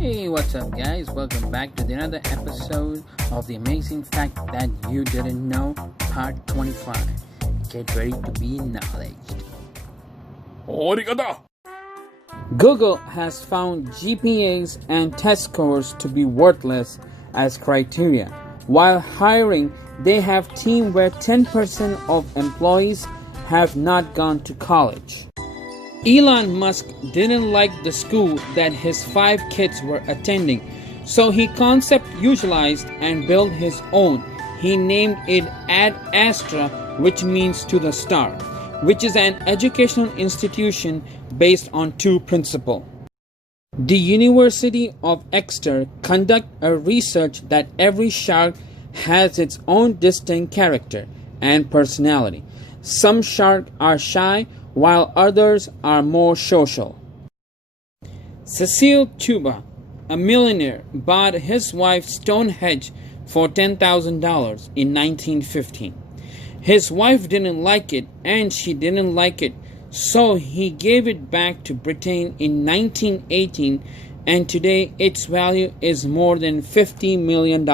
Hey, what's up, guys? Welcome back to another episode of the Amazing Fact That You Didn't Know, Part 25. Get ready to be knowledged. Google has found GPAs and test scores to be worthless as criteria. While hiring, they have team where 10% of employees have not gone to college. Elon Musk didn't like the school that his 5 kids were attending, so he conceptualized and built his own. He named it Ad Astra, which means to the star, which is an educational institution based on 2 principles. The University of Exeter conduct a research that every shark has its own distinct character and personality. Some sharks are shy, while others are more social. Cecil Tuba, a millionaire, bought his wife Stonehenge for $10,000 in 1915. His wife didn't like it, and she didn't like it, so he gave it back to Britain in 1918, and today its value is more than $50 million.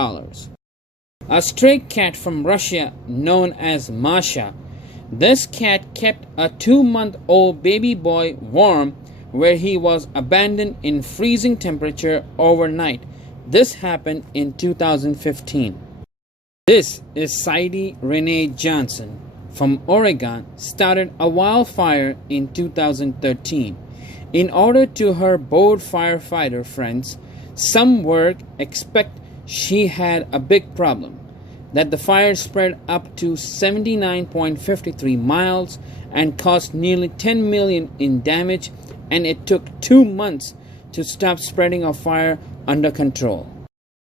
A stray cat from Russia known as Masha. This cat kept a 2-month-old baby boy warm where he was abandoned in freezing temperature overnight. This happened in 2015. This is Sadie Renee Johnson from Oregon, started a wildfire in 2013. In order to her bored firefighter friends, some were expect she had a big problem, that the fire spread up to 79.53 miles and caused nearly $10 million in damage, and it took 2 months to stop spreading a fire under control.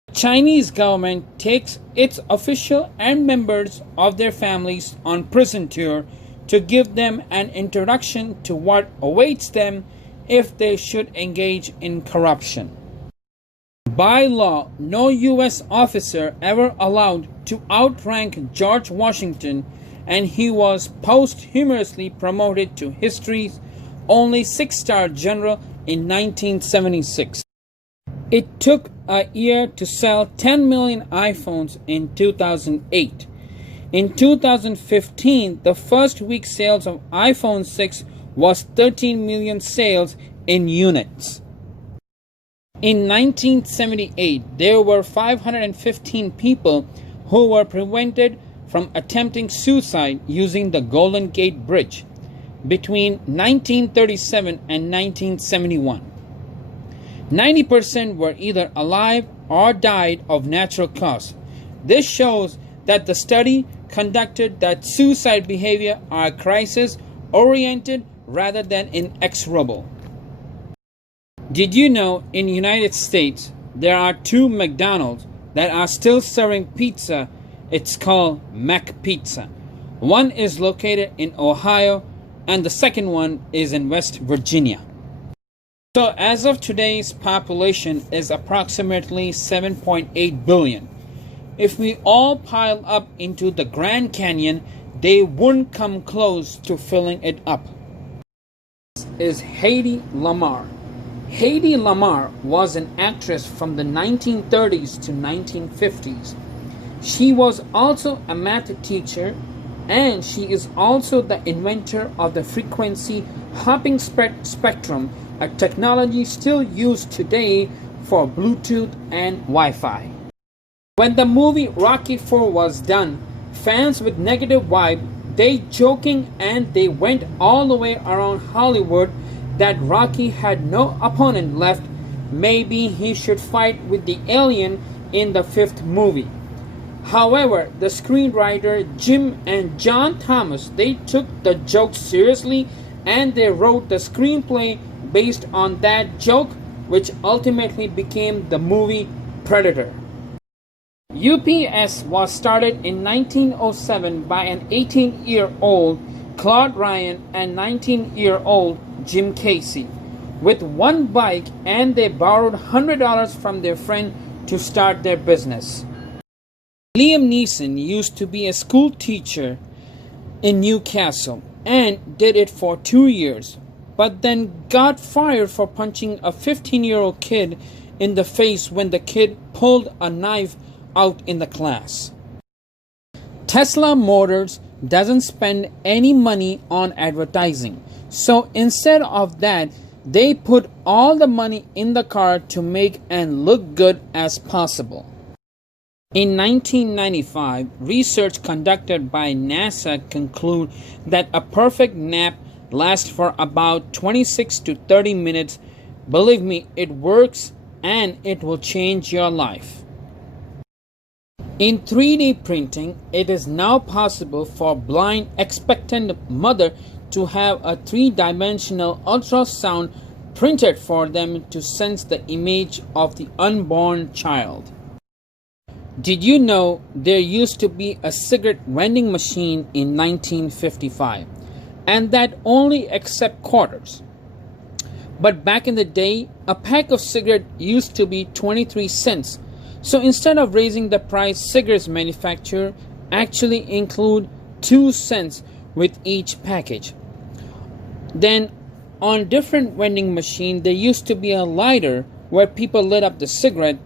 The Chinese government takes its officials and members of their families on prison tour to give them an introduction to what awaits them if they should engage in corruption. By law, no U.S. officer ever allowed to outrank George Washington, and he was posthumously promoted to history's only 6-star general in 1976. It took a year to sell 10 million iPhones in 2008. In 2015, the first week sales of iPhone 6 was 13 million sales in units. In 1978, there were 515 people who were prevented from attempting suicide using the Golden Gate Bridge between 1937 and 1971. 90% were either alive or died of natural cause. This shows that the study conducted that suicide behavior are crisis-oriented rather than inexorable. Did you know in the United States there are 2 McDonald's that are still serving pizza? It's called McPizza. One is located in Ohio and the second one is in West Virginia. So as of today's population is approximately 7.8 billion. If we all pile up into the Grand Canyon, they wouldn't come close to filling it up. This is Hedy Lamarr. Hedy Lamarr was an actress from the 1930s to 1950s. She was also a math teacher, and she is also the inventor of the frequency hopping spectrum, a technology still used today for Bluetooth and Wi-Fi. When the movie Rocky IV was done, fans with negative vibe, they joking and they went all the way around Hollywood that Rocky had no opponent left. Maybe he should fight with the alien in the 5th movie. However, the screenwriter Jim and John Thomas, they took the joke seriously and they wrote the screenplay based on that joke, which ultimately became the movie Predator. UPS was started in 1907 by an 18-year-old Claude Ryan and 19-year-old Jim Casey with one bike, and they borrowed $100 from their friend to start their business. Liam Neeson used to be a school teacher in Newcastle and did it for 2 years, but then got fired for punching a 15-year-old kid in the face when the kid pulled a knife out in the class. Tesla Motors doesn't spend any money on advertising. So instead of that, they put all the money in the car to make and look good as possible. In 1995, research conducted by NASA concluded that a perfect nap lasts for about 26 to 30 minutes. Believe me, it works and it will change your life. In 3D printing, it is now possible for blind expectant mother to have a three-dimensional ultrasound printed for them to sense the image of the unborn child. Did you know there used to be a cigarette vending machine in 1955 and that only accept quarters? But back in the day, a pack of cigarettes used to be 23 cents. So instead of raising the price, cigarettes manufacturer actually include 2 cents with each package. Then on different vending machine, there used to be a lighter where people lit up the cigarette